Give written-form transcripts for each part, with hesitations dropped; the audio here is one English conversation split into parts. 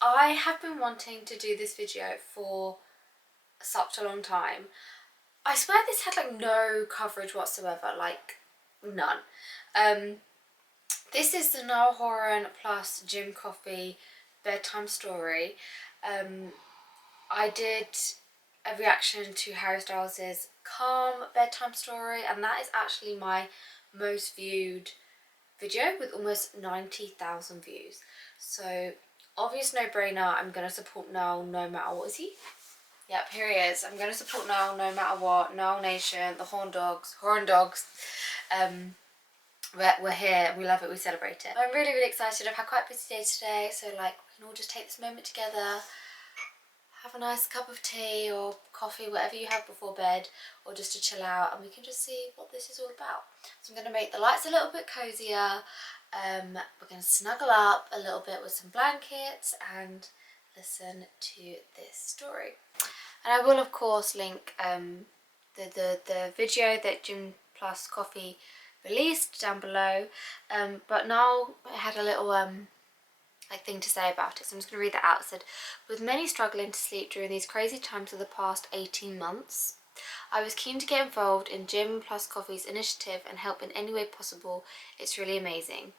I have been wanting to do this video for such a long time. I swear this had like no coverage whatsoever, like none. This is the Niall HORAN plus Gym+Coffee bedtime story. I did a reaction to Harry Styles' Calm bedtime story, and that is actually my most viewed video with almost 90,000 views. So obvious no-brainer, I'm going to support Niall no matter what. Is he? Yep, here he is. I'm going to support Niall no matter what. Niall Nation, the HORAN dogs. We're here, we love it, we celebrate it. I'm really, really excited. I've had quite a busy day today, so like we can all just take this moment together, have a nice cup of tea or coffee, whatever you have before bed, or just to chill out, and we can just see what this is all about. So I'm going to make the lights a little bit cozier. We're going to snuggle up a little bit with some blankets and listen to this story. And I will of course link the video that Gym+Coffee released down below, but now I had a little thing to say about it, so I'm just going to read that out. It said, with many struggling to sleep during these crazy times of the past 18 months, I was keen to get involved in Gym+Coffee's initiative and help in any way possible. It's really amazing.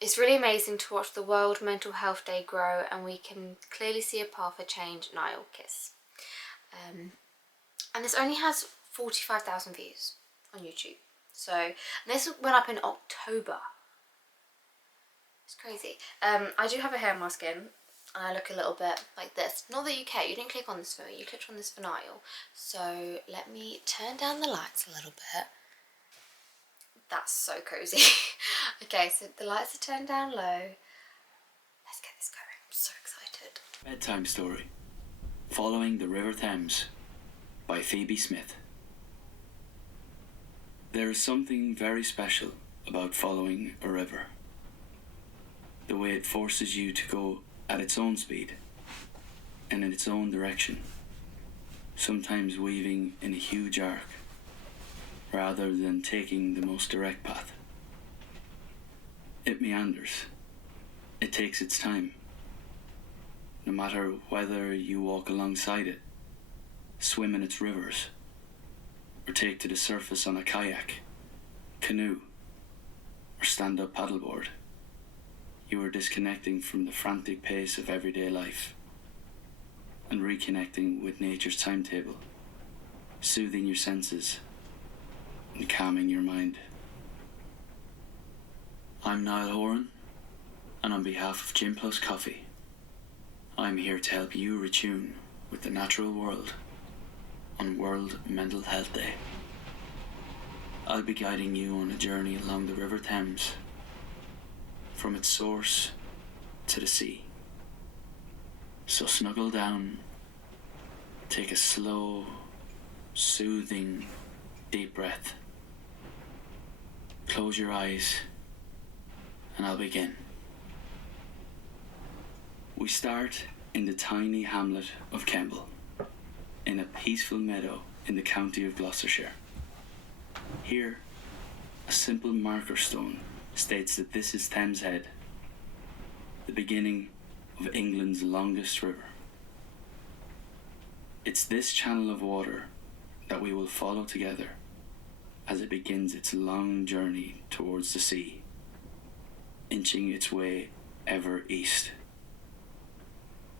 It's really amazing to watch the World Mental Health Day grow, and we can clearly see a path for change. Niall, kiss. And this only has 45,000 views on YouTube. So, and this went up in October. It's crazy. I do have a hair in my skin, and I look a little bit like this. Not that you care, you didn't click on this for me, you clicked on this for Niall. So let me turn down the lights a little bit. That's so cozy. Okay, so the lights are turned down low. Let's get this going. I'm so excited. Bedtime story. Following the River Thames by Phoebe Smith. There is something very special about following a river. The way it forces you to go at its own speed and in its own direction, sometimes weaving in a huge arc rather than taking the most direct path. It meanders. It takes its time. No matter whether you walk alongside it, swim in its rivers, or take to the surface on a kayak, canoe, or stand-up paddleboard, you are disconnecting from the frantic pace of everyday life and reconnecting with nature's timetable, soothing your senses and calming your mind. I'm Niall HORAN, and on behalf of Gym+Coffee, I'm here to help you retune with the natural world on World Mental Health Day. I'll be guiding you on a journey along the River Thames, from its source to the sea. So snuggle down, take a slow, soothing, deep breath. Close your eyes, and I'll begin. We start in the tiny hamlet of Kemble, in a peaceful meadow in the county of Gloucestershire. Here, a simple marker stone states that this is Thames Head, the beginning of England's longest river. It's this channel of water that we will follow together as it begins its long journey towards the sea, inching its way ever east.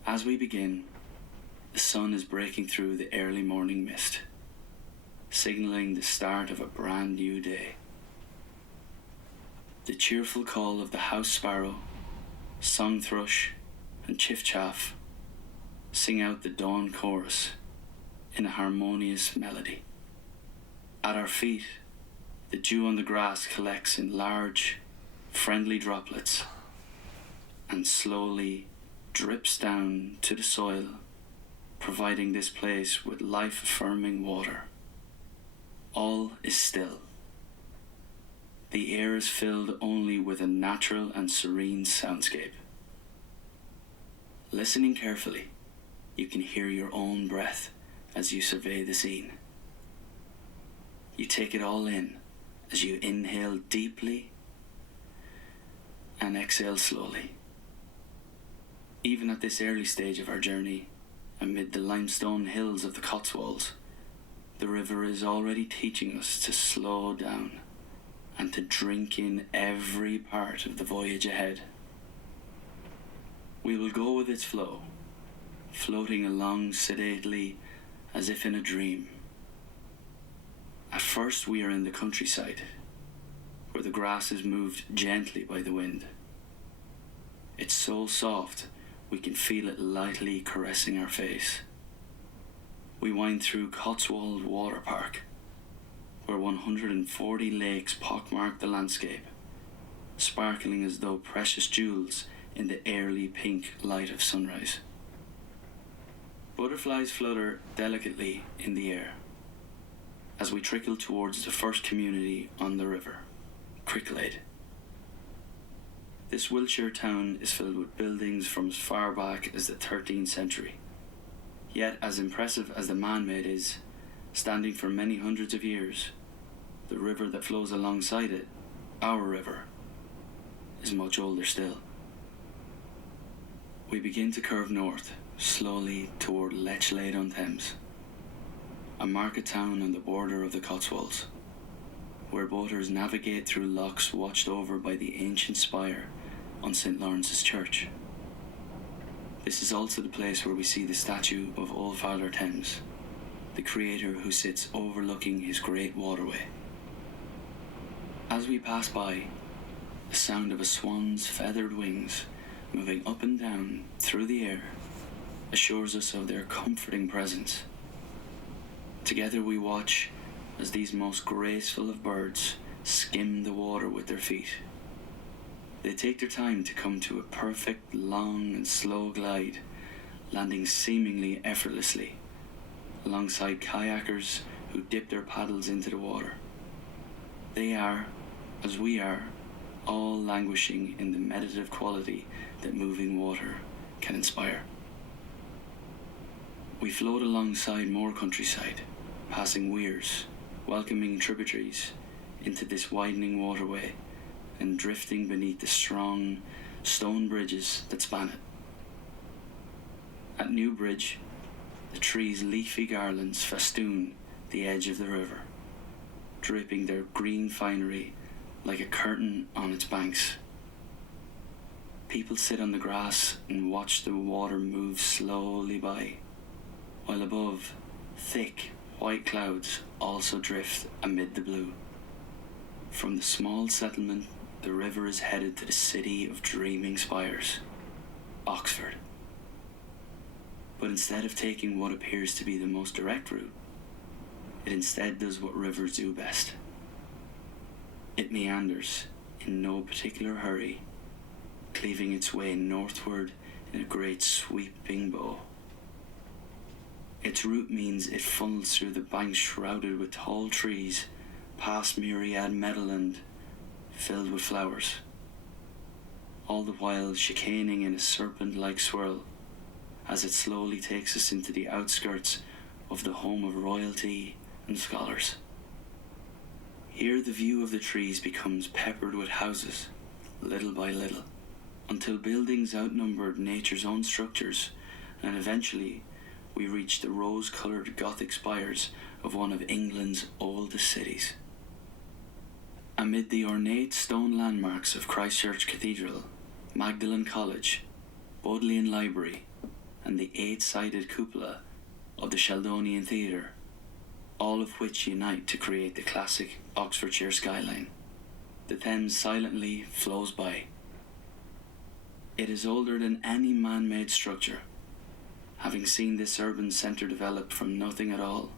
As we begin, the sun is breaking through the early morning mist, signalling the start of a brand new day. The cheerful call of the house sparrow, song thrush, and chiff-chaff sing out the dawn chorus in a harmonious melody. At our feet, the dew on the grass collects in large, friendly droplets and slowly drips down to the soil, providing this place with life-affirming water. All is still. The air is filled only with a natural and serene soundscape. Listening carefully, you can hear your own breath as you survey the scene. You take it all in as you inhale deeply and exhale slowly. Even at this early stage of our journey, amid the limestone hills of the Cotswolds, the river is already teaching us to slow down and to drink in every part of the voyage ahead. We will go with its flow, floating along sedately as if in a dream. At first we are in the countryside, where the grass is moved gently by the wind. It's so soft we can feel it lightly caressing our face. We wind through Cotswold Water Park, where 140 lakes pockmark the landscape, sparkling as though precious jewels in the early pink light of sunrise. Butterflies flutter delicately in the air as we trickle towards the first community on the river, Cricklade. This Wiltshire town is filled with buildings from as far back as the 13th century. Yet, as impressive as the man-made is, standing for many hundreds of years, the river that flows alongside it, our river, is much older still. We begin to curve north, slowly toward Lechlade-on-Thames, a market town on the border of the Cotswolds, where boaters navigate through locks watched over by the ancient spire on St. Lawrence's Church. This is also the place where we see the statue of Old Father Thames, the creator who sits overlooking his great waterway. As we pass by, the sound of a swan's feathered wings moving up and down through the air assures us of their comforting presence. Together we watch as these most graceful of birds skim the water with their feet. They take their time to come to a perfect, long and slow glide, landing seemingly effortlessly, alongside kayakers who dip their paddles into the water. They are, as we are, all languishing in the meditative quality that moving water can inspire. We float alongside more countryside, passing weirs, welcoming tributaries into this widening waterway and drifting beneath the strong stone bridges that span it. At Newbridge, the trees' leafy garlands festoon the edge of the river, draping their green finery like a curtain on its banks. People sit on the grass and watch the water move slowly by, while above, thick white clouds also drift amid the blue. From the small settlement, the river is headed to the city of dreaming spires, Oxford. But instead of taking what appears to be the most direct route, it instead does what rivers do best. It meanders in no particular hurry, cleaving its way northward in a great sweeping bow. Its route means it funnels through the banks shrouded with tall trees, past myriad meadowland filled with flowers, all the while chicaning in a serpent-like swirl as it slowly takes us into the outskirts of the home of royalty and scholars. Here the view of the trees becomes peppered with houses, little by little, until buildings outnumbered nature's own structures, and eventually we reach the rose-coloured Gothic spires of one of England's oldest cities. Amid the ornate stone landmarks of Christchurch Cathedral, Magdalen College, Bodleian Library, and the 8-sided cupola of the Sheldonian Theatre, all of which unite to create the classic Oxfordshire skyline, the Thames silently flows by. It is older than any man-made structure, having seen this urban centre develop from nothing at all.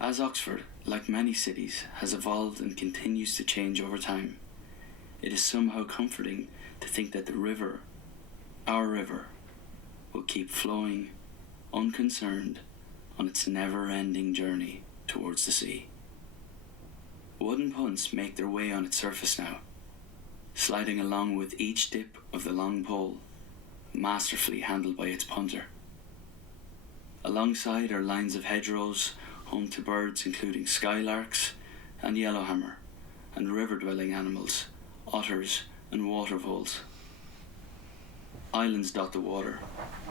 As Oxford, like many cities, has evolved and continues to change over time, it is somehow comforting to think that the river, our river, will keep flowing, unconcerned, on its never-ending journey towards the sea. Wooden punts make their way on its surface now, sliding along with each dip of the long pole, masterfully handled by its punter. Alongside are lines of hedgerows home to birds including skylarks and yellowhammer, and river-dwelling animals, otters and water voles. Islands dot the water,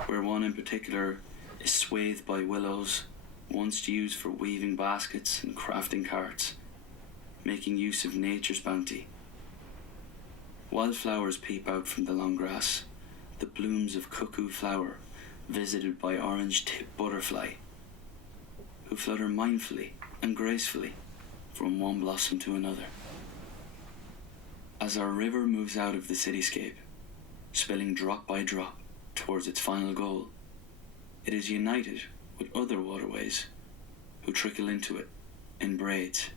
where one in particular is swathed by willows, once used for weaving baskets and crafting carts, making use of nature's bounty. Wildflowers peep out from the long grass, the blooms of cuckoo flower visited by orange-tipped butterfly, who flutter mindfully and gracefully from one blossom to another. As our river moves out of the cityscape, spilling drop by drop towards its final goal, it is united with other waterways who trickle into it in braids.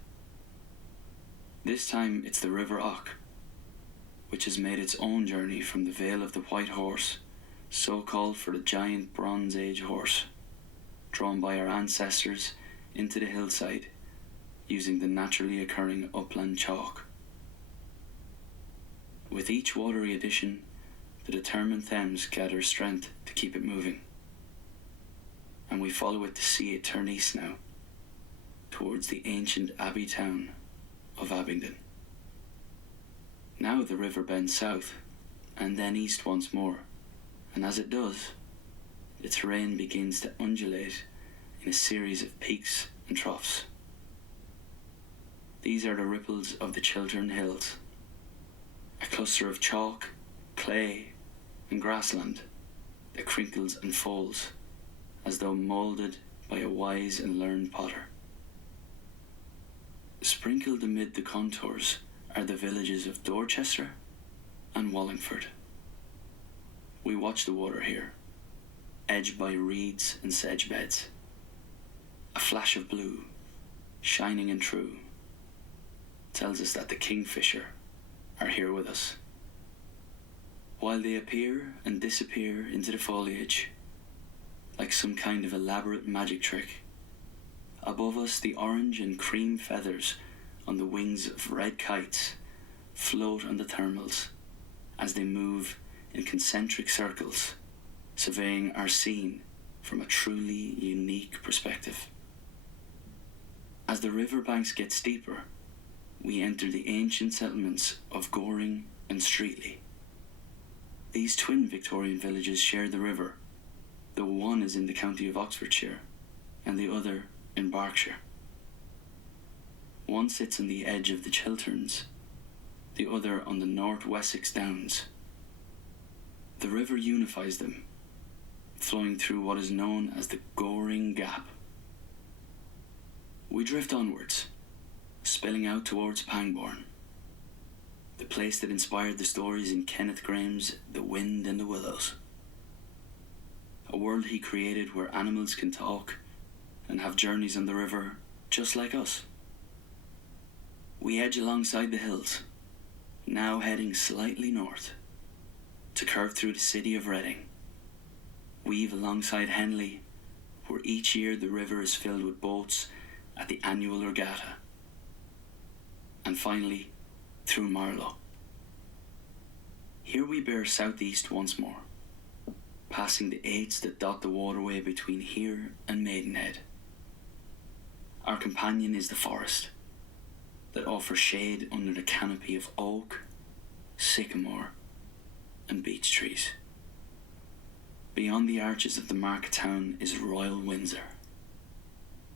This time it's the River Och, which has made its own journey from the Vale of the White Horse, so called for the giant Bronze Age horse, drawn by our ancestors into the hillside using the naturally occurring upland chalk. With each watery addition, the determined Thames gathers strength to keep it moving, and we follow it to see it turn east now, towards the ancient abbey town of Abingdon. Now the river bends south, and then east once more, and as it does, the terrain begins to undulate in a series of peaks and troughs. These are the ripples of the Chiltern Hills, a cluster of chalk, clay, and grassland that crinkles and folds as though moulded by a wise and learned potter. Sprinkled amid the contours are the villages of Dorchester and Wallingford. We watch the water here, edged by reeds and sedge beds. A flash of blue, shining and true, tells us that the kingfisher are here with us. While they appear and disappear into the foliage, like some kind of elaborate magic trick, above us the orange and cream feathers on the wings of red kites float on the thermals as they move in concentric circles, surveying our scene from a truly unique perspective. As the river banks get steeper, we enter the ancient settlements of Goring and Streatley. These twin Victorian villages share the river, though one is in the county of Oxfordshire and the other in Berkshire. One sits on the edge of the Chilterns, the other on the North Wessex Downs. The river unifies them, flowing through what is known as the Goring Gap. We drift onwards, spilling out towards Pangbourne, the place that inspired the stories in Kenneth Grahame's The Wind and the Willows. A world he created where animals can talk and have journeys on the river just like us. We edge alongside the hills, now heading slightly north, to curve through the city of Reading, weave alongside Henley, where each year the river is filled with boats at the annual regatta, and finally through Marlow. Here we bear southeast once more, passing the eights that dot the waterway between here and Maidenhead. Our companion is the forest that offers shade under the canopy of oak, sycamore, and beech trees. Beyond the arches of the market town is Royal Windsor,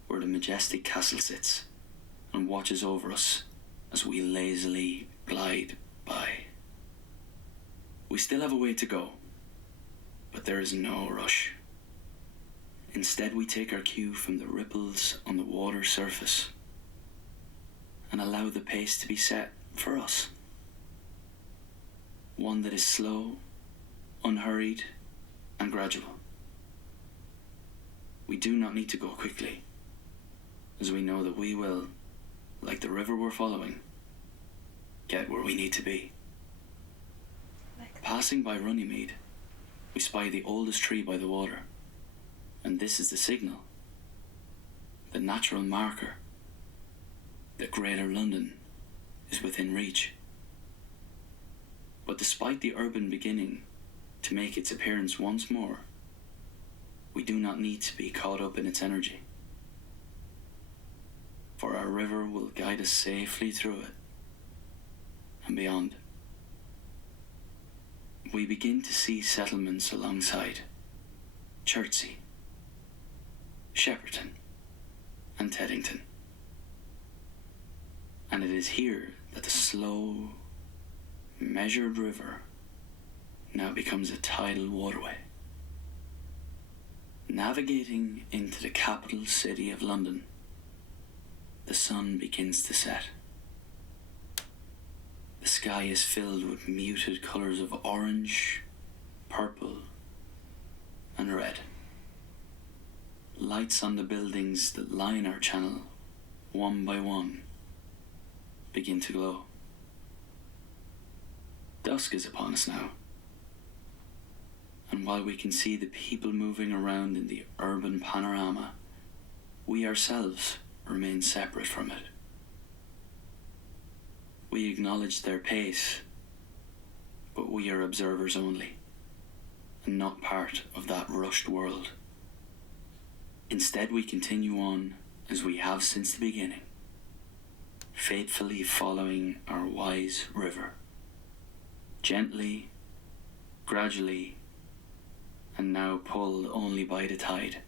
where the majestic castle sits and watches over us as we lazily glide by. We still have a way to go, but there is no rush. Instead, we take our cue from the ripples on the water surface and allow the pace to be set for us. One that is slow, unhurried, and gradual. We do not need to go quickly, as we know that we will, like the river we're following, get where we need to be. Passing by Runnymede, we spy the oldest tree by the water, and this is the signal, the natural marker, that Greater London is within reach. But despite the urban beginning to make its appearance once more, we do not need to be caught up in its energy, for our river will guide us safely through it and beyond. we begin to see settlements alongside Chertsey, Shepperton, and Teddington. And it is here that the slow, measured river now becomes a tidal waterway. Navigating into the capital city of London, the sun begins to set. The sky is filled with muted colours of orange, purple, and red. Lights on the buildings that line our channel, one by one, begin to glow. Dusk is upon us now, and while we can see the people moving around in the urban panorama, we ourselves remain separate from it. We acknowledge their pace, but we are observers only, and not part of that rushed world. Instead, we continue on as we have since the beginning, faithfully following our wise river, gently, gradually, and now pulled only by the tide.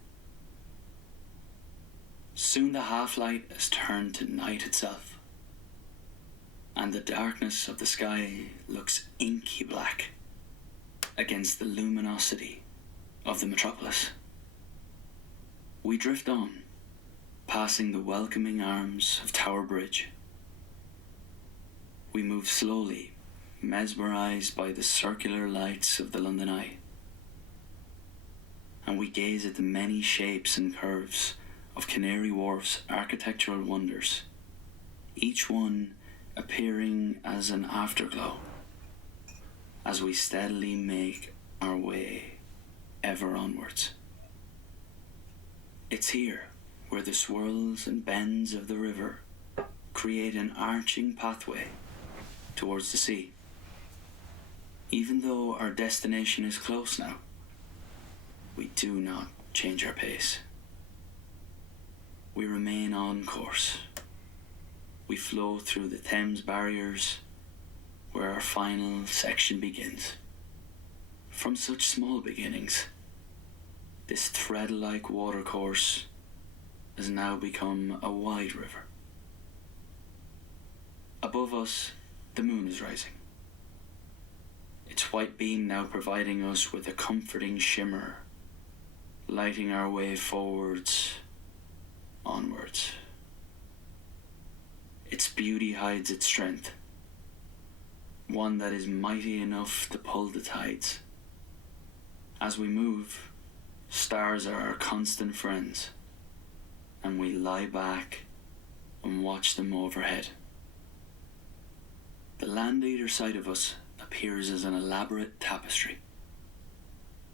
Soon the half-light has turned to night itself, and the darkness of the sky looks inky black against the luminosity of the metropolis. We drift on, passing the welcoming arms of Tower Bridge. We move slowly, mesmerised by the circular lights of the London Eye, and we gaze at the many shapes and curves of Canary Wharf's architectural wonders, each one appearing as an afterglow as we steadily make our way ever onwards. It's here where the swirls and bends of the river create an arching pathway towards the sea. Even though our destination is close now, we do not change our pace. We remain on course. We flow through the Thames barriers where our final section begins. From such small beginnings, this thread-like watercourse has now become a wide river. Above us, the moon is rising, its white beam now providing us with a comforting shimmer, lighting our way forwards, onwards. Its beauty hides its strength, one that is mighty enough to pull the tides. As we move, stars are our constant friends, and we lie back and watch them overhead. The land either side of us appears as an elaborate tapestry,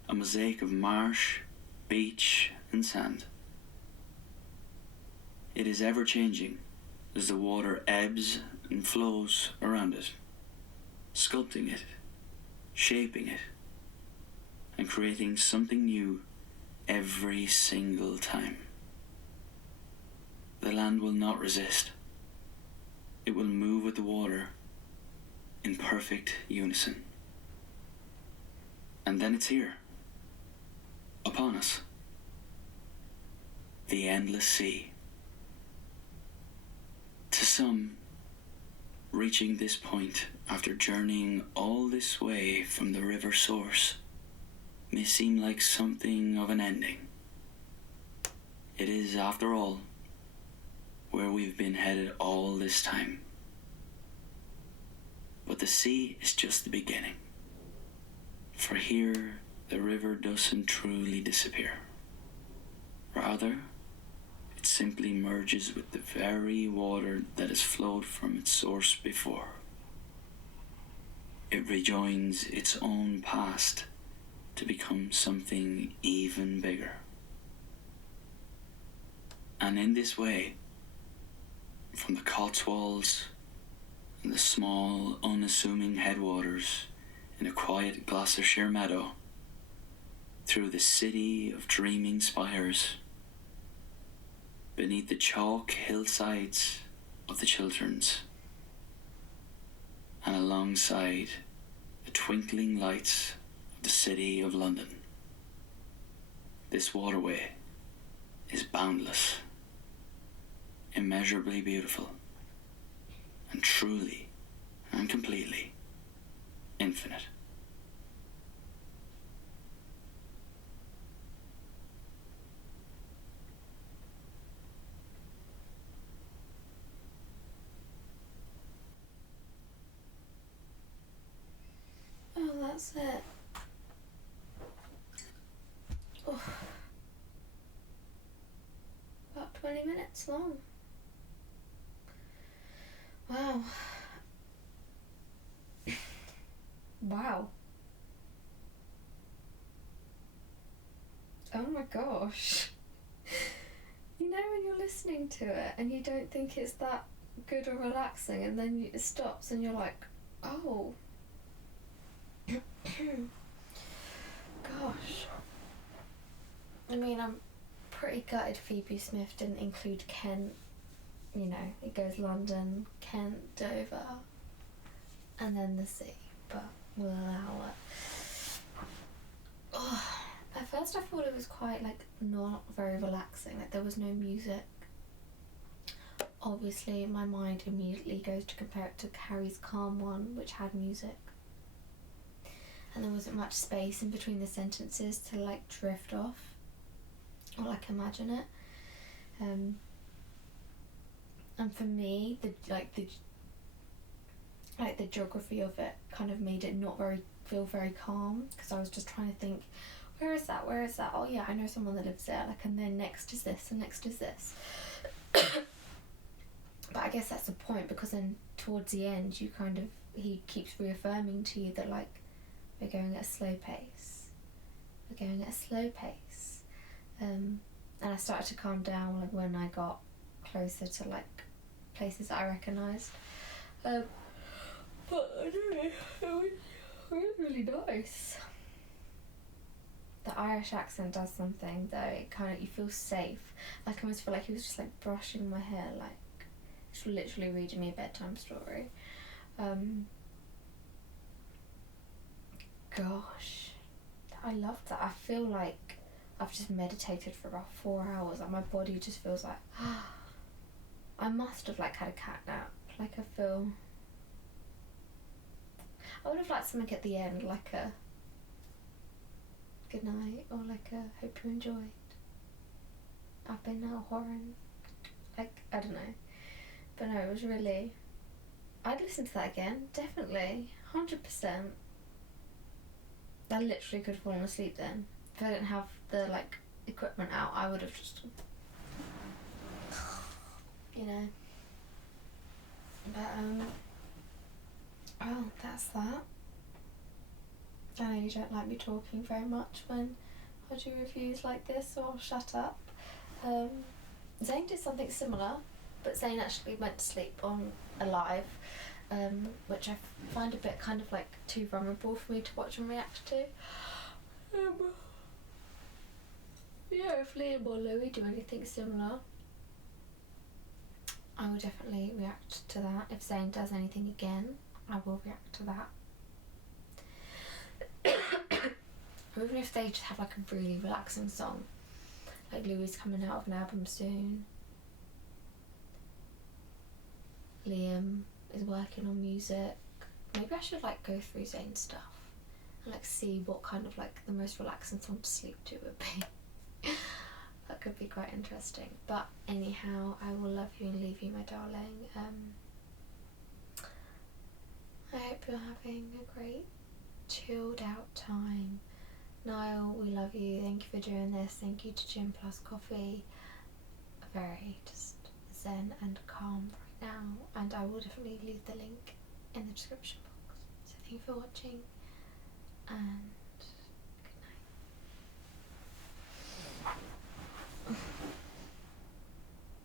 a mosaic of marsh, beach, and sand. It is ever changing as the water ebbs and flows around it, sculpting it, shaping it, and creating something new every single time. The land will not resist. It will move with the water in perfect unison. And then it's here, upon us, the endless sea. To some, reaching this point after journeying all this way from the river source may seem like something of an ending. It is, after all, where we've been headed all this time. But the sea is just the beginning, for here the river doesn't truly disappear. Rather, it simply merges with the very water that has flowed from its source before. It rejoins its own past to become something even bigger. And in this way, from the Cotswolds and the small, unassuming headwaters in a quiet Gloucestershire meadow, through the city of dreaming spires, beneath the chalk hillsides of the Chilterns, and alongside the twinkling lights of the city of London. This waterway is boundless, immeasurably beautiful, and truly and completely infinite. Oh, that's it. Oh. About 20 minutes long. Wow. Wow. Oh my gosh. You know when you're listening to it and you don't think it's that good or relaxing, and then it stops and you're like, oh. Gosh. I mean, I'm pretty gutted Phoebe Smith didn't include Kent. You know, it goes London, Kent, Dover, and then the sea, but we'll allow it. Oh, at first I thought it was quite, like, not very relaxing, like there was no music. Obviously my mind immediately goes to compare it to Carrie's Calm one, which had music. And there wasn't much space in between the sentences to, like, drift off or, like, imagine it. And for me, the geography of it kind of made it not feel very calm, because I was just trying to think, where is that? Oh yeah, I know someone that lives there. Like, and then next is this, and next is this. But I guess that's the point, because then towards the end, he keeps reaffirming to you that, like, we're going at a slow pace. And I started to calm down, like, when I got closer to, like, places that I recognised. But anyway, it was really nice. The Irish accent does something, though. It kind of, you feel safe. Like, I almost feel like he was just, like, brushing my hair, like, just literally reading me a bedtime story. Gosh, I love that. I feel like I've just meditated for about 4 hours. Like, my body just feels like, I must have, like, had a cat nap. Like, I would have liked something at the end, like a good night, or like a hope you enjoyed. I've been HORAN. Like, I don't know. But no, it was really, I'd listen to that again, definitely, 100%. I literally could have fallen asleep then. If I didn't have the, like, equipment out, I would have just, you know. But, well, that's that. I know you don't like me talking very much when I do reviews like this, so I'll shut up. Zane did something similar, but Zane actually went to sleep on Alive, which I find a bit kind of, like, too vulnerable for me to watch and react to. Yeah, if Liam or Louis do anything similar, I will definitely react to that. If Zane does anything again, I will react to that. Or even if they just have, like, a really relaxing song, like Louis coming out of an album soon, Liam is working on music. Maybe I should, like, go through Zane's stuff and, like, see what kind of, like, the most relaxing song to sleep to would be. That could be quite interesting. But anyhow, I will love you and leave you, my darling. I hope you're having a great chilled out time. Niall, we love you. Thank you for doing this. Thank you to Gym+Coffee. Very just zen and calm right now. And I will definitely leave the link in the description box. So thank you for watching, and